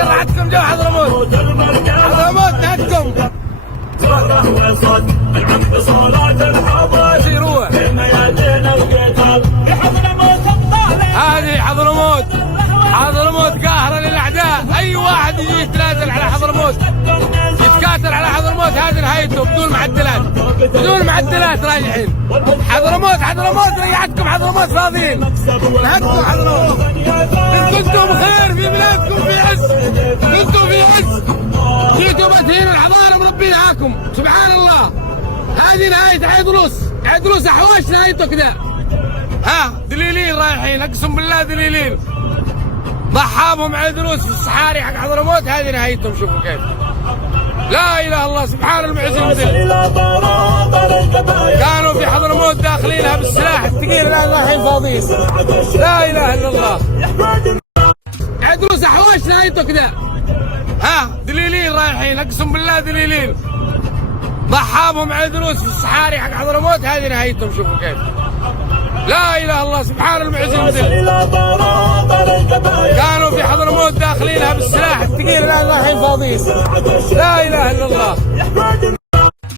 قرعتكم جو حضرموت. حضرموت نهدكم. العقد صلاة الحضر سيروه. الميادين القتال بحضرموت الطالع. هذه حضرموت. حضرموت قاهرة للأعداء. أي واحد يجي يتنازل على حضرموت يتكاتل على حضرموت هذه نهايته بدون معدلات. بدون معدلات رايحين. حضرموت ريعتكم. حضرموت فاضيين. نهدكم حضرموت. إن كنتم خير في بلادكم في عز. كنتم في عز. جيتوا بتهينوا الحضارة مربيناكم. سبحان الله. هذه نهاية عيدروس أحواش نهايته كذا. ها دليلين رايحين اقسم بالله دليلين. ضحابهم عيدروس في الصحاري حق حضرموت هذه نهايتهم. شوفوا كيف. لا اله الا الله سبحان المعز المذل. كانوا في حضرموت داخلينها بالسلاح الثقيل الان رايحين فاضيين. لا اله الا الله. عيدروس احواش نهايته كذا. ها دليلين رايحين اقسم بالله دليلين. ضحابهم عيدروس في الصحاري حق حضرموت هذه نهايتهم. شوفوا كيف. لا اله الا الله سبحان المعز المذل. كانوا في حضرموت داخلينها بالسلاح الثقيل الان رايحين فاضيين. لا اله الا الله.